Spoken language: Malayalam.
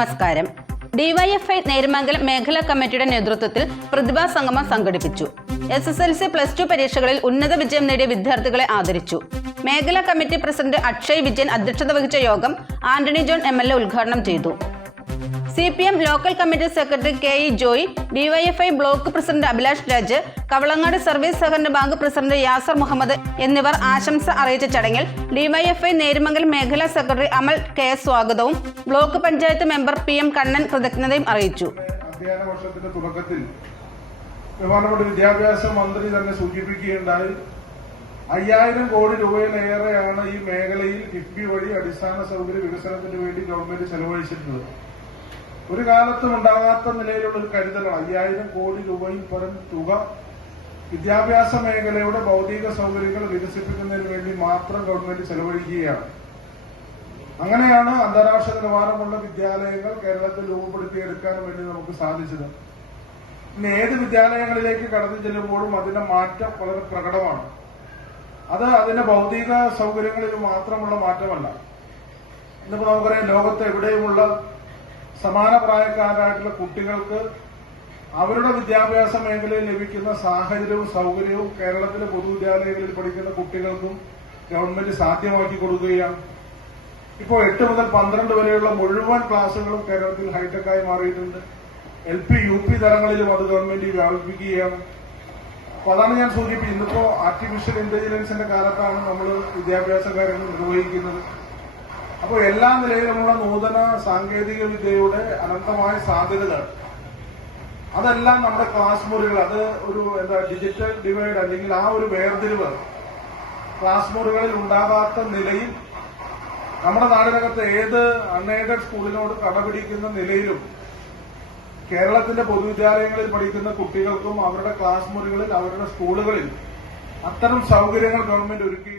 നമസ്കാരം. ഡിവൈഎഫ്ഐ നേര്യമംഗലം മേഖലാ കമ്മിറ്റിയുടെ നേതൃത്വത്തിൽ പ്രതിഭാ സംഗമം സംഘടിപ്പിച്ചു. SSLC +2 പരീക്ഷകളിൽ ഉന്നത വിജയം നേടിയ വിദ്യാർത്ഥികളെ ആദരിച്ചു. മേഖലാ കമ്മിറ്റി പ്രസിഡന്റ് അക്ഷയ് വിജയൻ അധ്യക്ഷത വഹിച്ച യോഗം ആന്റണി ജോൺ MLA ഉദ്ഘാടനം ചെയ്തു. CPM local committee secretary KE Joy, DYFI block president Abhilash Raj, Kavalangad service സഹകരണ ബാങ്ക് പ്രസിഡന്റ് യാസർ മുഹമ്മദ് എന്നിവർ ആശംസ അറിയിച്ച ചടങ്ങിൽ ഡിവൈഎഫ്ഐ നേര്യമംഗലം മേഖലാ സെക്രട്ടറി അമൽ KS സ്വാഗതവും block panchayat member PM Kannan കൃതജ്ഞതയും അറിയിച്ചു. അധ്യയന വർഷത്തിന്റെ തുടക്കത്തിൽ ബഹുമാനപ്പെട്ട വിദ്യാഭ്യാസ മന്ത്രി തന്നെ സൂചിപ്പിക്കുകയുണ്ടായി 5000 കോടി രൂപയിലേറെയാണ് ഈ മേഖലയിൽ കിഫ്ബി വഴി അടിസ്ഥാന സൗകര്യ വികസനത്തിന് വേണ്ടി ഗവൺമെന്റ് ചെലവഴിച്ചിട്ടുള്ളത്. ഒരു കാലത്തും ഉണ്ടാകാത്ത നിലയിലുള്ള ഒരു കരുതലാണ് 5000 കോടി രൂപയിൽ പരം തുക വിദ്യാഭ്യാസ മേഖലയുടെ ഭൗതിക സൗകര്യങ്ങൾ വികസിപ്പിക്കുന്നതിന് വേണ്ടി മാത്രം ഗവൺമെന്റ് ചെലവഴിക്കുകയാണ്. അങ്ങനെയാണ് അന്താരാഷ്ട്ര നിലവാരമുള്ള വിദ്യാലയങ്ങൾ കേരളത്തിൽ രൂപപ്പെടുത്തിയെടുക്കാൻ വേണ്ടി നമുക്ക് സാധിച്ചത്. ഇനി ഏത് വിദ്യാലയങ്ങളിലേക്ക് കടന്നു ചെല്ലുമ്പോഴും അതിന്റെ മാറ്റം വളരെ പ്രകടമാണ്. അത് അതിന്റെ ഭൗതിക സൗകര്യങ്ങളിൽ മാത്രമുള്ള മാറ്റമല്ല. ഇന്നിപ്പോ നമുക്കറിയാം, ലോകത്ത് എവിടെയുമുള്ള സമാന പ്രായക്കാരായിട്ടുള്ള കുട്ടികൾക്ക് അവരുടെ വിദ്യാഭ്യാസ മേഖലയിൽ ലഭിക്കുന്ന സാഹചര്യവും സൗകര്യവും കേരളത്തിലെ പൊതുവിദ്യാലയങ്ങളിൽ പഠിക്കുന്ന കുട്ടികൾക്കും ഗവൺമെന്റ് സാധ്യമാക്കി കൊടുക്കുകയാണ്. ഇപ്പോൾ 8 മുതൽ 12 വരെയുള്ള മുഴുവൻ ക്ലാസുകളും കേരളത്തിൽ ഹൈടെക്കായി മാറിയിട്ടുണ്ട്. LP UP തലങ്ങളിലും അത് ഗവൺമെന്റ് വ്യാപിപ്പിക്കുകയാണ്. അപ്പൊ അതാണ് ഞാൻ സൂചിപ്പിച്ചത്. ഇന്നിപ്പോ ആർട്ടിഫിഷ്യൽ ഇന്റലിജൻസിന്റെ കാലത്താണ് നമ്മൾ വിദ്യാഭ്യാസ കാര്യങ്ങൾ നിർവഹിക്കുന്നത്. അപ്പോൾ എല്ലാ നിലയിലുമുള്ള നൂതന സാങ്കേതിക വിദ്യയുടെ അനന്തമായ സാധ്യതകൾ അതെല്ലാം നമ്മുടെ ക്ലാസ് മുറികൾ, അത് ഒരു ഡിജിറ്റൽ ഡിവൈഡ് അല്ലെങ്കിൽ ആ ഒരു വേർതിരിവ് ക്ലാസ് മുറികളിൽ ഉണ്ടാകാത്ത നിലയിൽ നമ്മുടെ നാടിനകത്ത് ഏത് അൺഎയ്ഡഡ് സ്കൂളിനോട് കടപിടിക്കുന്ന നിലയിലും കേരളത്തിന്റെ പൊതുവിദ്യാലയങ്ങളിൽ പഠിക്കുന്ന കുട്ടികൾക്കും അവരുടെ ക്ലാസ് മുറികളിൽ അവരുടെ സ്കൂളുകളിൽ അത്തരം സൗകര്യങ്ങൾ ഗവൺമെന്റ് ഒരുക്കി.